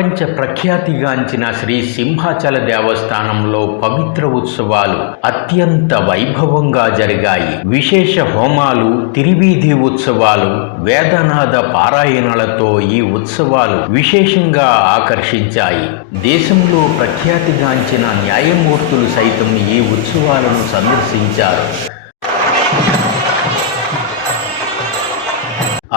ప్రపంచ ప్రఖ్యాతిగాంచిన శ్రీ సింహాచల దేవస్థానంలో పవిత్ర ఉత్సవాలు అత్యంత వైభవంగా జరిగాయి. విశేష హోమాలు, తిరువీధి ఉత్సవాలు, వేదనాద పారాయణలతో ఈ ఉత్సవాలు విశేషంగా ఆకర్షించాయి. దేశంలో ప్రఖ్యాతిగాంచిన న్యాయమూర్తులు సైతం ఈ ఉత్సవాలను సందర్శించారు.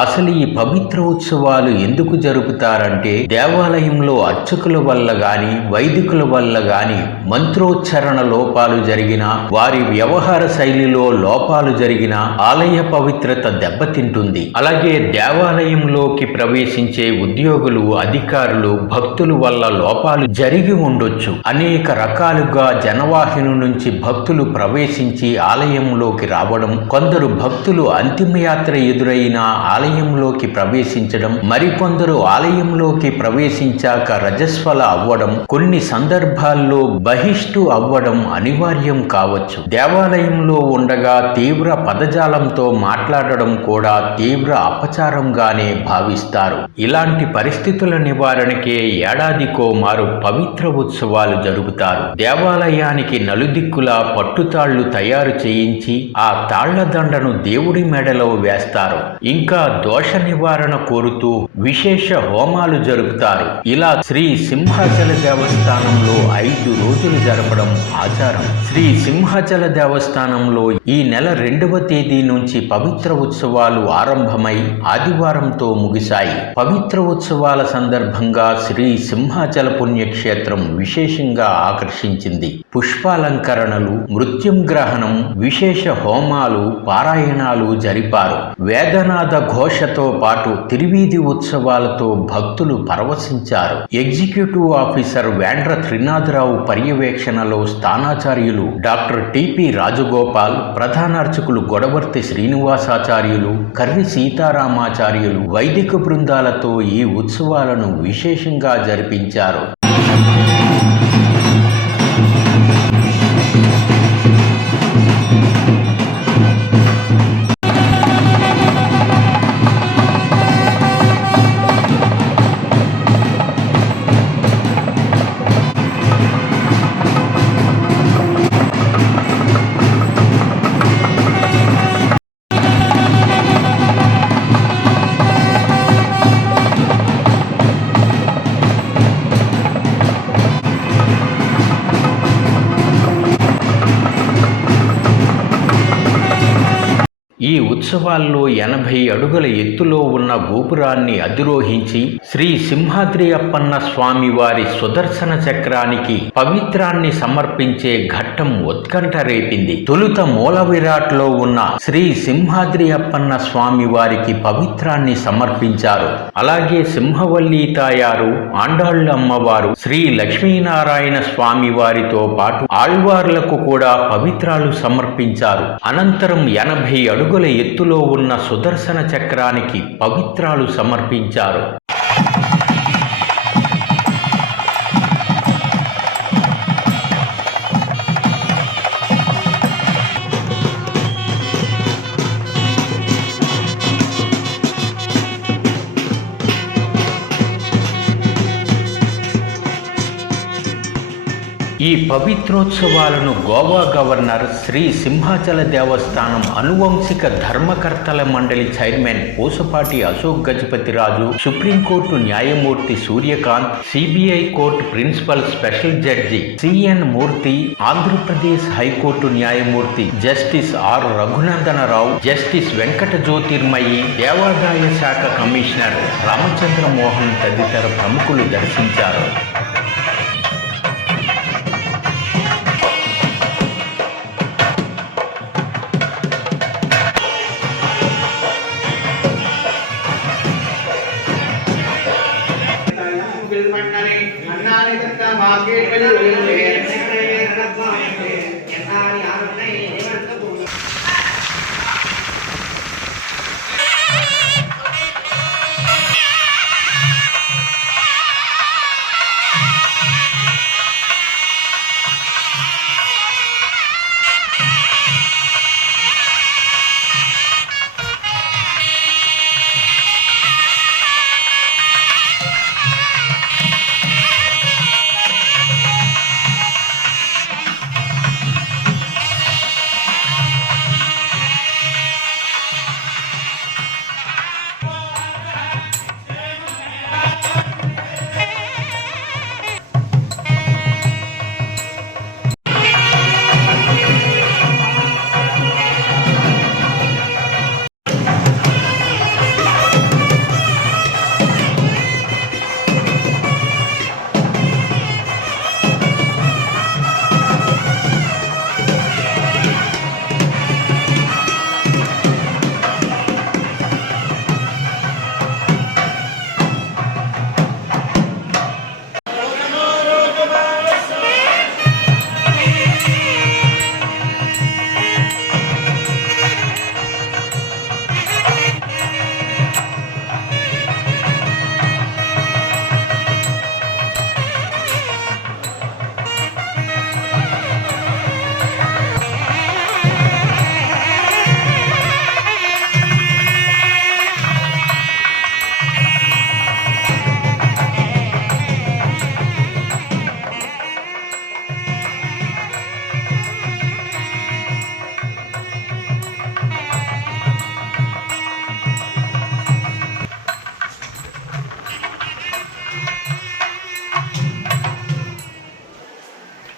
అసలు ఈ పవిత్ర ఉత్సవాలు ఎందుకు జరుపుతారంటే, దేవాలయంలో అర్చకుల వల్ల గాని, వైదికుల వల్ల గాని మంత్రోచ్చారణ లోపాలు జరిగినా, వారి వ్యవహార శైలిలో లోపాలు జరిగినా ఆలయ పవిత్రత దెబ్బతింటుంది. అలాగే దేవాలయంలోకి ప్రవేశించే ఉద్యోగులు, అధికారులు, భక్తుల వల్ల లోపాలు జరిగి ఉండొచ్చు. అనేక రకాలుగా జనవాహిని నుంచి భక్తులు ప్రవేశించి ఆలయంలోకి రావడం, కొందరు భక్తులు అంతిమయాత్ర ఎదురైన ఆలయంలోకి ప్రవేశించడం, మరికొందరు ఆలయంలోకి ప్రవేశించాక రజస్వల అవ్వడం, కొన్ని సందర్భాల్లో బహిష్టు అవ్వడం అనివార్యం కావచ్చు. దేవాలయంలో ఉండగా తీవ్ర పదజాలంతో మాట్లాడడం కూడా తీవ్ర అపచారంగానే భావిస్తారు. ఇలాంటి పరిస్థితుల నివారణకే ఏడాదికో మారు పవిత్ర ఉత్సవాలు జరుపుతారు. దేవాలయానికి నలుదిక్కులా పట్టుతాళ్లు తయారు చేయించి ఆ తాళ్ల దండను దేవుడి మెడలో వేస్తారు. ఇంకా దోష నివారణ కోరుతూ విశేష హోమాలు జరుపుతారు. ఇలా శ్రీ సింహాచల దేవస్థానంలో 5 రోజులు జరపడం ఆచారం. శ్రీ సింహాచల దేవస్థానంలో ఈ నెల 2వ తేదీ నుంచి పవిత్ర ఉత్సవాలు ఆరంభమై ఆదివారంతో ముగిశాయి. పవిత్ర ఉత్సవాల సందర్భంగా శ్రీ సింహాచల పుణ్యక్షేత్రం విశేషంగా ఆకర్షించింది. పుష్పాలంకరణలు, మృత్యుంగ్రహణం, విశేష హోమాలు, పారాయణాలు జరిపారు. వేదనాద ఘోషతో పాటు తిరువీధి ఉత్సవాలతో భక్తులు పరవశించారు. ఎగ్జిక్యూటివ్ ఆఫీసర్ వేండ్ర త్రినాథరావు పర్యవేక్షణలో స్థానాచార్యులు డాక్టర్ టిపి రాజగోపాల్, ప్రధాన అర్చకులు గొడవర్తి శ్రీనివాసాచార్యులు, కర్రి సీతారామాచార్యులు వైదిక బృందాలతో ఈ ఉత్సవాలను విశేషంగా జరిపించారు. ఈ ఉత్సవాల్లో 80 అడుగుల ఎత్తులో ఉన్న గోపురాన్ని అధిరోహించి శ్రీ సింహాద్రి అప్పన్న స్వామి వారి సుదర్శన చక్రానికి పవిత్రాన్ని సమర్పించే ఘట్టం ఉత్కంఠ రేపింది. తొలుత మూల విరాట్లో ఉన్న శ్రీ సింహాద్రి అప్పన్న స్వామి వారికి పవిత్రాన్ని సమర్పించారు. అలాగే సింహవల్లి తాయారు, ఆండాళ్ళ అమ్మవారు, శ్రీ లక్ష్మీనారాయణ స్వామి వారితో పాటు ఆళ్వార్లకు కూడా పవిత్రాలు సమర్పించారు. అనంతరం 80 అడుగుల ఎత్తులో ఉన్న సుదర్శన చక్రానికి పవిత్రాలు సమర్పించారు. ఈ పవిత్రోత్సవాలను గోవా గవర్నర్, శ్రీ సింహాచల దేవస్థానం అనువంశిక ధర్మకర్తల మండలి చైర్మన్ పూసపాటి అశోక్ గజపతిరాజు, సుప్రీంకోర్టు న్యాయమూర్తి Suryakant, CBI court principal special judge CN Murthy, Andhra Pradesh high court న్యాయమూర్తి justice R Raghunandan Rao, justice Venkata Jyothirmayi, దేవాదాయ శాఖ కమిషనర్ రామచంద్ర మోహన్ తదితర ప్రముఖులు దర్శించారు. अन्नानि तत्र वाक्ये